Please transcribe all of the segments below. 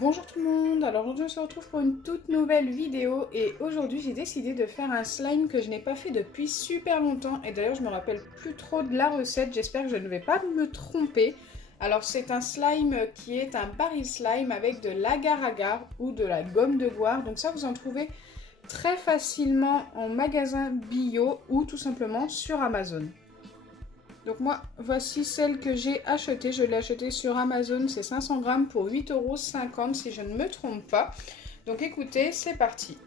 Bonjour tout le monde, alors aujourd'hui on se retrouve pour une toute nouvelle vidéo et aujourd'hui j'ai décidé de faire un slime que je n'ai pas fait depuis super longtemps et d'ailleurs je me rappelle plus trop de la recette, j'espère que je ne vais pas me tromper. Alors c'est un slime qui est un baril slime avec de l'agar-agar ou de la gomme de goire, donc ça vous en trouvez très facilement en magasin bio ou tout simplement sur Amazon. Donc moi, voici celle que j'ai achetée. Je l'ai achetée sur Amazon, c'est 500 grammes pour 8,50 € si je ne me trompe pas. Donc écoutez, c'est parti.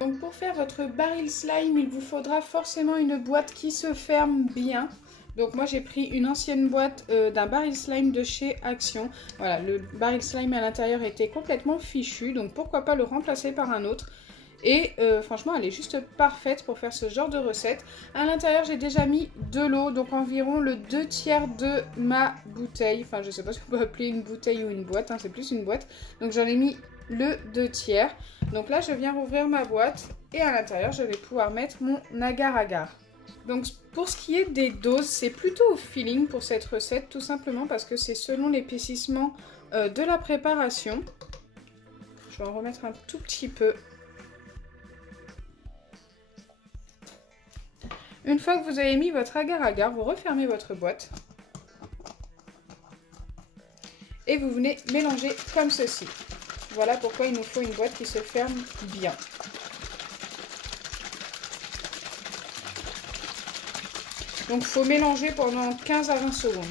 Donc pour faire votre baril slime, il vous faudra forcément une boîte qui se ferme bien. Donc moi j'ai pris une ancienne boîte d'un baril slime de chez Action. Voilà, le baril slime à l'intérieur était complètement fichu, donc pourquoi pas le remplacer par un autre. Et franchement elle est juste parfaite pour faire ce genre de recette. À l'intérieur j'ai déjà mis de l'eau, donc environ le 2/3 de ma bouteille. Enfin je sais pas si on peut appeler une bouteille ou une boîte, hein, c'est plus une boîte. Donc j'en ai mis le 2/3. Donc là je viens rouvrir ma boîte et à l'intérieur je vais pouvoir mettre mon agar-agar. Donc pour ce qui est des doses, c'est plutôt au feeling pour cette recette, tout simplement parce que c'est selon l'épaississement de la préparation. Je vais en remettre un tout petit peu. Une fois que vous avez mis votre agar-agar, vous refermez votre boîte. Et vous venez mélanger comme ceci. Voilà pourquoi il nous faut une boîte qui se ferme bien. Donc il faut mélanger pendant 15 à 20 secondes.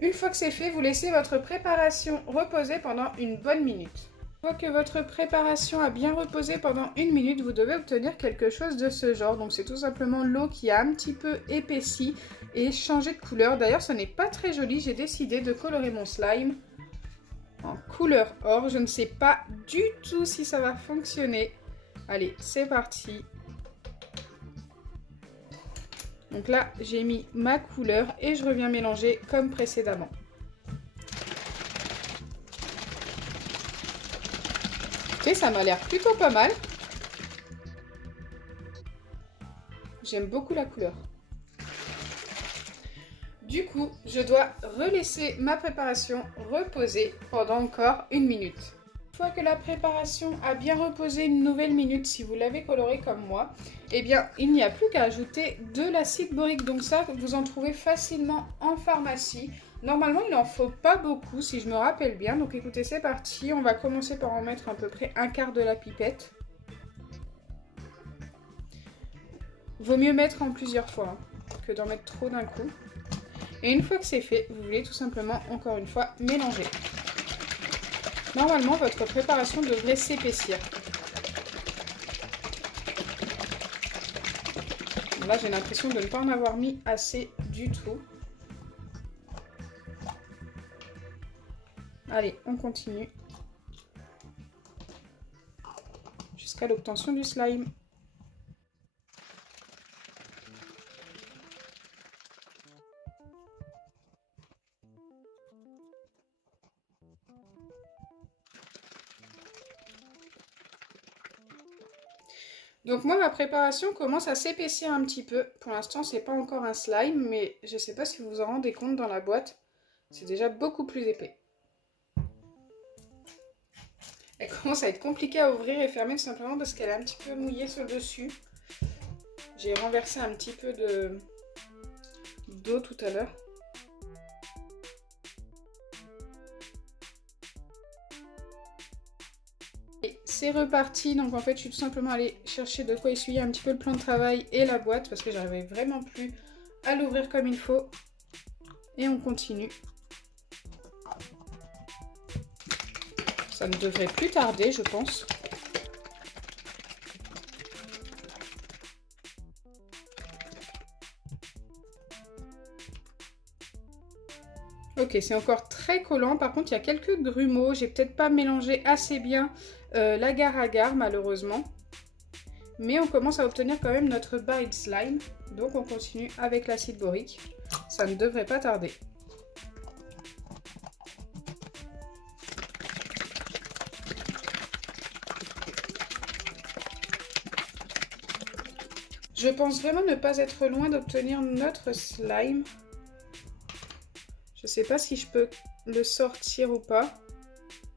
Une fois que c'est fait, vous laissez votre préparation reposer pendant une bonne minute. Une fois que votre préparation a bien reposé pendant une minute, vous devez obtenir quelque chose de ce genre. Donc c'est tout simplement l'eau qui a un petit peu épaissi et changé de couleur. D'ailleurs, ce n'est pas très joli. J'ai décidé de colorer mon slime en couleur or. Je ne sais pas du tout si ça va fonctionner. Allez, c'est parti. Donc là, j'ai mis ma couleur et je reviens mélanger comme précédemment. Écoutez, ça m'a l'air plutôt pas mal. J'aime beaucoup la couleur. Du coup, je dois relaisser ma préparation reposer pendant encore une minute. Une fois que la préparation a bien reposé une nouvelle minute, si vous l'avez coloré comme moi, eh bien, il n'y a plus qu'à ajouter de l'acide borique. Donc ça, vous en trouvez facilement en pharmacie. Normalement, il n'en faut pas beaucoup, si je me rappelle bien. Donc écoutez, c'est parti. On va commencer par en mettre à peu près un quart de la pipette. Vaut mieux mettre en plusieurs fois hein, que d'en mettre trop d'un coup. Et une fois que c'est fait, vous voulez tout simplement, encore une fois, mélanger. Normalement, votre préparation devrait s'épaissir. Là, j'ai l'impression de ne pas en avoir mis assez du tout. Allez, on continue. Jusqu'à l'obtention du slime. Donc moi, ma préparation commence à s'épaissir un petit peu. Pour l'instant, c'est pas encore un slime, mais je sais pas si vous vous en rendez compte dans la boîte. C'est déjà beaucoup plus épais. Elle commence à être compliquée à ouvrir et fermer tout simplement parce qu'elle est un petit peu mouillée sur le dessus. J'ai renversé un petit peu d'eau tout à l'heure. C'est reparti, donc en fait je suis tout simplement allée chercher de quoi essuyer un petit peu le plan de travail et la boîte parce que j'arrivais vraiment plus à l'ouvrir comme il faut. Et on continue. Ça ne devrait plus tarder, je pense. Ok, c'est encore très collant. Par contre, il y a quelques grumeaux. J'ai peut-être pas mélangé assez bien l'agar-agar, malheureusement. Mais on commence à obtenir quand même notre baril slime. Donc, on continue avec l'acide borique. Ça ne devrait pas tarder. Je pense vraiment ne pas être loin d'obtenir notre slime. Je sais pas si je peux le sortir ou pas.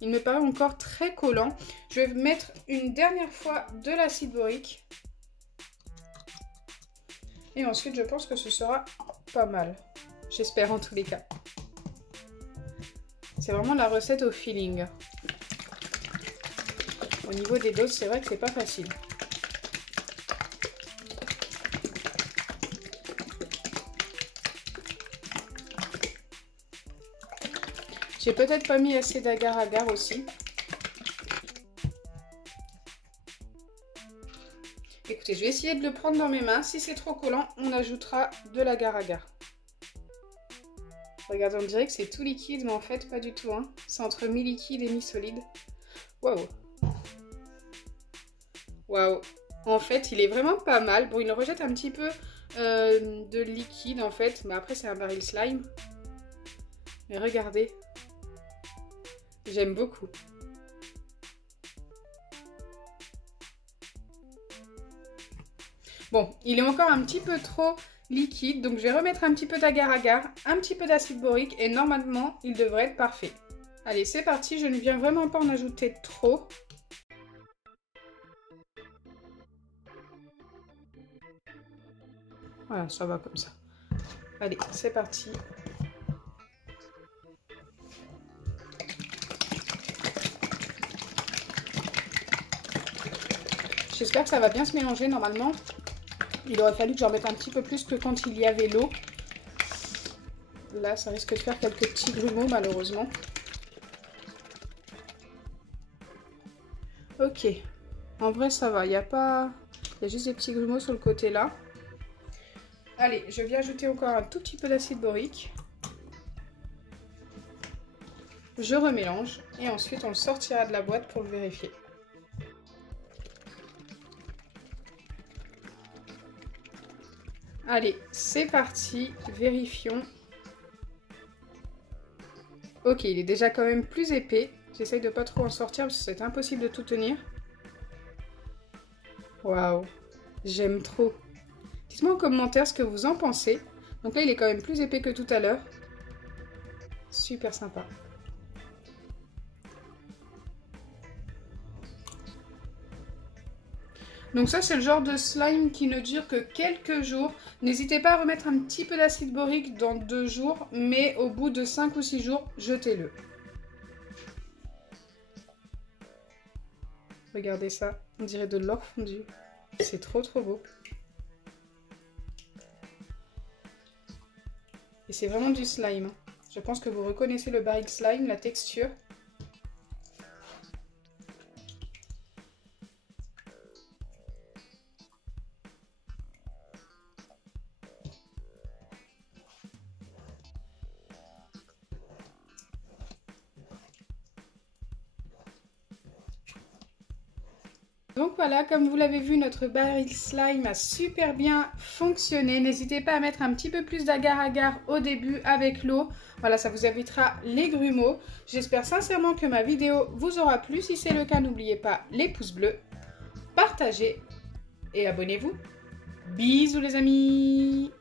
Il me paraît encore très collant. Je vais mettre une dernière fois de l'acide borique. Et ensuite, je pense que ce sera pas mal. J'espère en tous les cas. C'est vraiment la recette au feeling. Au niveau des doses, c'est vrai que c'est pas facile. J'ai peut-être pas mis assez d'agar-agar aussi. Écoutez, je vais essayer de le prendre dans mes mains. Si c'est trop collant, on ajoutera de l'agar-agar. Regardez, on dirait que c'est tout liquide, mais en fait, pas du tout. Hein. C'est entre mi-liquide et mi-solide. Waouh! Waouh! En fait, il est vraiment pas mal. Bon, il rejette un petit peu de liquide, en fait. Mais après, c'est un baril slime. Mais regardez. J'aime beaucoup. Bon, il est encore un petit peu trop liquide, donc je vais remettre un petit peu d'agar-agar, un petit peu d'acide borique et normalement, il devrait être parfait. Allez, c'est parti, je ne viens vraiment pas en ajouter trop. Voilà, ça va comme ça. Allez, c'est parti. J'espère que ça va bien se mélanger. Normalement, il aurait fallu que j'en mette un petit peu plus que quand il y avait l'eau. Là, ça risque de faire quelques petits grumeaux, malheureusement. Ok. En vrai, ça va. Il y a juste des petits grumeaux sur le côté là. Allez, je viens ajouter encore un tout petit peu d'acide borique. Je remélange et ensuite on le sortira de la boîte pour le vérifier. Allez, c'est parti, vérifions. Ok, il est déjà quand même plus épais. J'essaye de pas trop en sortir parce que c'est impossible de tout tenir. Waouh, j'aime trop. Dites-moi en commentaire ce que vous en pensez. Donc là, il est quand même plus épais que tout à l'heure. Super sympa. Donc ça, c'est le genre de slime qui ne dure que quelques jours. N'hésitez pas à remettre un petit peu d'acide borique dans 2 jours, mais au bout de 5 ou 6 jours, jetez-le. Regardez ça, on dirait de l'or fondu. C'est trop trop beau. Et c'est vraiment du slime. Je pense que vous reconnaissez le baril slime, la texture. Donc voilà, comme vous l'avez vu, notre baril slime a super bien fonctionné. N'hésitez pas à mettre un petit peu plus d'agar-agar au début avec l'eau. Voilà, ça vous évitera les grumeaux. J'espère sincèrement que ma vidéo vous aura plu. Si c'est le cas, n'oubliez pas les pouces bleus, partagez et abonnez-vous. Bisous les amis!